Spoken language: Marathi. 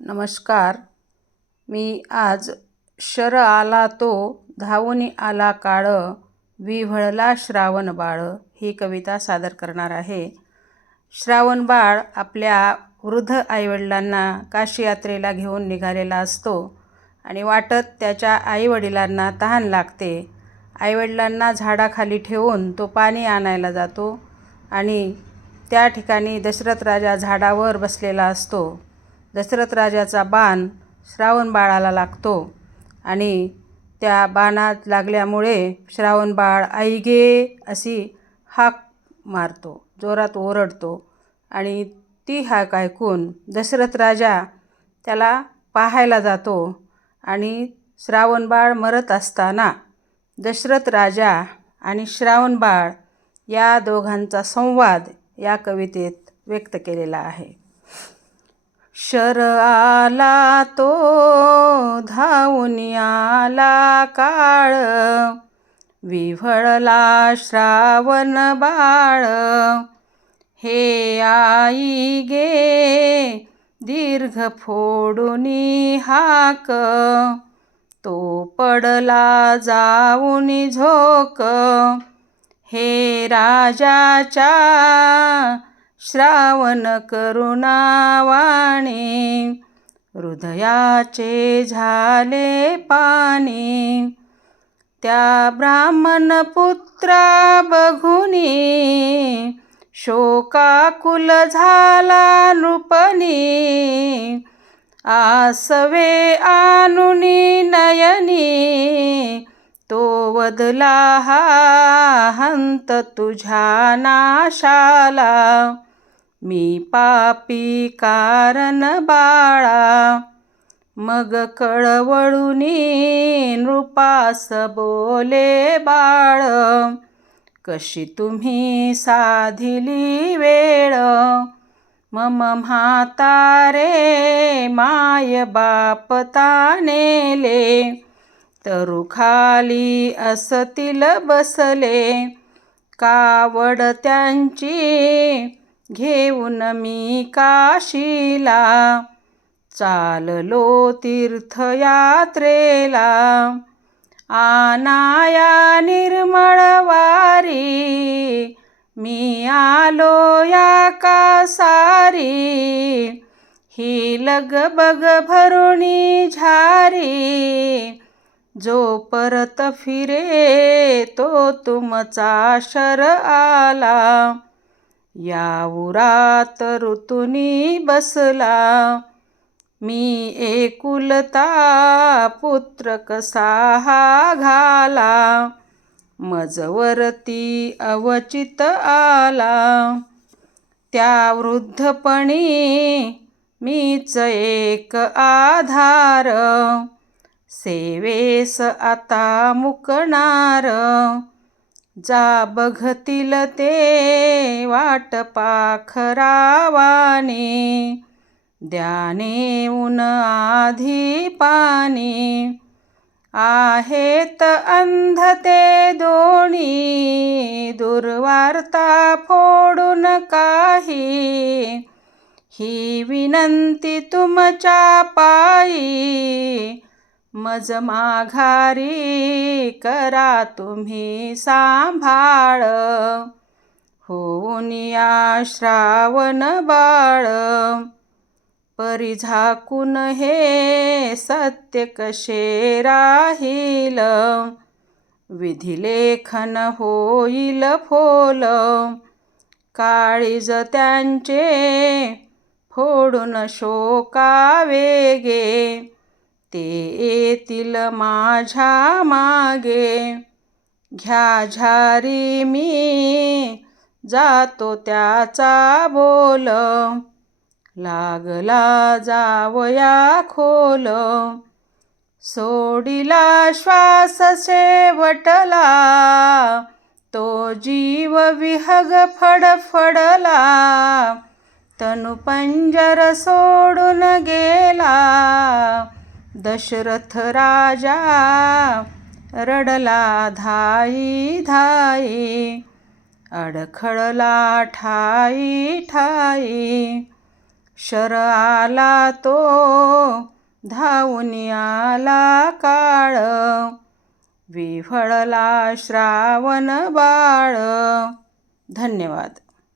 नमस्कार. मी आज शर आला तो धावूनी आला काळ, विव्हळला श्रावण बाळ ही कविता सादर करणार आहे. श्रावण बाळ आपल्या वृद्ध आईवडिलांना काशी यात्रेला घेऊन निघालेला असतो आणि वाटत त्याच्या आईवडिलांना तहान लागते. आईवडिलांना झाडाखाली ठेवून तो पाणी आणायला जातो आणि त्या ठिकाणी दशरथ राजा झाडावर बसलेला असतो. दशरथ राजाचा बाण श्रावण बाळाला लागतो आणि त्या बाणात लागल्यामुळे श्रावण बाळ आई गे अशी हाक मारतो, जोरात ओरडतो आणि ती हाक ऐकून दशरथ राजा त्याला पाहायला जातो आणि श्रावण बाळ मरत असताना दशरथ राजा आणि श्रावण बाळ या दोघांचा संवाद या कवितेत व्यक्त केलेला आहे. शर आला तो धावूनी आला काळ, विव्हळला श्रावण बाळ. हे आई गे दीर्घ फोडूनी हाक, तो पडला जाऊनी झोक. हे राजाच्या श्रावण करुणावाणी, हृदयाचे झाले पाणी. त्या ब्राह्मण पुत्रा बघुनी, शोकाकुल झाला नृपनी. आसवे आणुनी नयनी, तो वदला हा हंत तुझ्या नाशाला. मी पापी कारण बाळा, मग कळवळुनी नृपास बोले बाळ. कशी तुम्ही साधिली वेळ, मम म्हातारे माय बाप तानेले. तरुखाली असतील बसले, कावड त्यांची घेऊन मी काशीला. चाललो तीर्थयात्रेला, आनाया निर्मळ वारी. मी आलो या कासारी, ही लगबग भरुणी झारी. जो परत फिरे तो तुमचा शर आला. या उरात ऋतुनी बसला, मी एकुलता पुत्र कसा हा घाला. मजवरती अवचित आला, त्या वृद्धपणी मीच एक आधार. सेवेस आता मुकणार, जा बघतील ते वाट पाखरावानी. द्या नेऊन आधी पाणी, आहेत अंध ते दोन्ही. दुर्वार्ता फोडून काही, ही विनंती तुमच्या पायी. मज माघारी करा तुम्ही सांभाळ, होऊन या श्रावण बाळ. परी झाकून हे सत्य कसे राहील, विधिलेखन होईल फोल. काळीज त्यांचे फोडून शोका वेगे, ते येतील माझ्या मागे. घ्या झारी मी जातो त्याचा बोल, लागला जावया खोल. सोडिला श्वास शेवटला, तो जीव विहग फडफडला. तनु पंजर सोडून गेला, दशरथ राजा रडला धाई धाई. अडखळला ठाई ठाई, शर आला तो धावून आला काळ, विव्हळला श्रावण बाळ. धन्यवाद.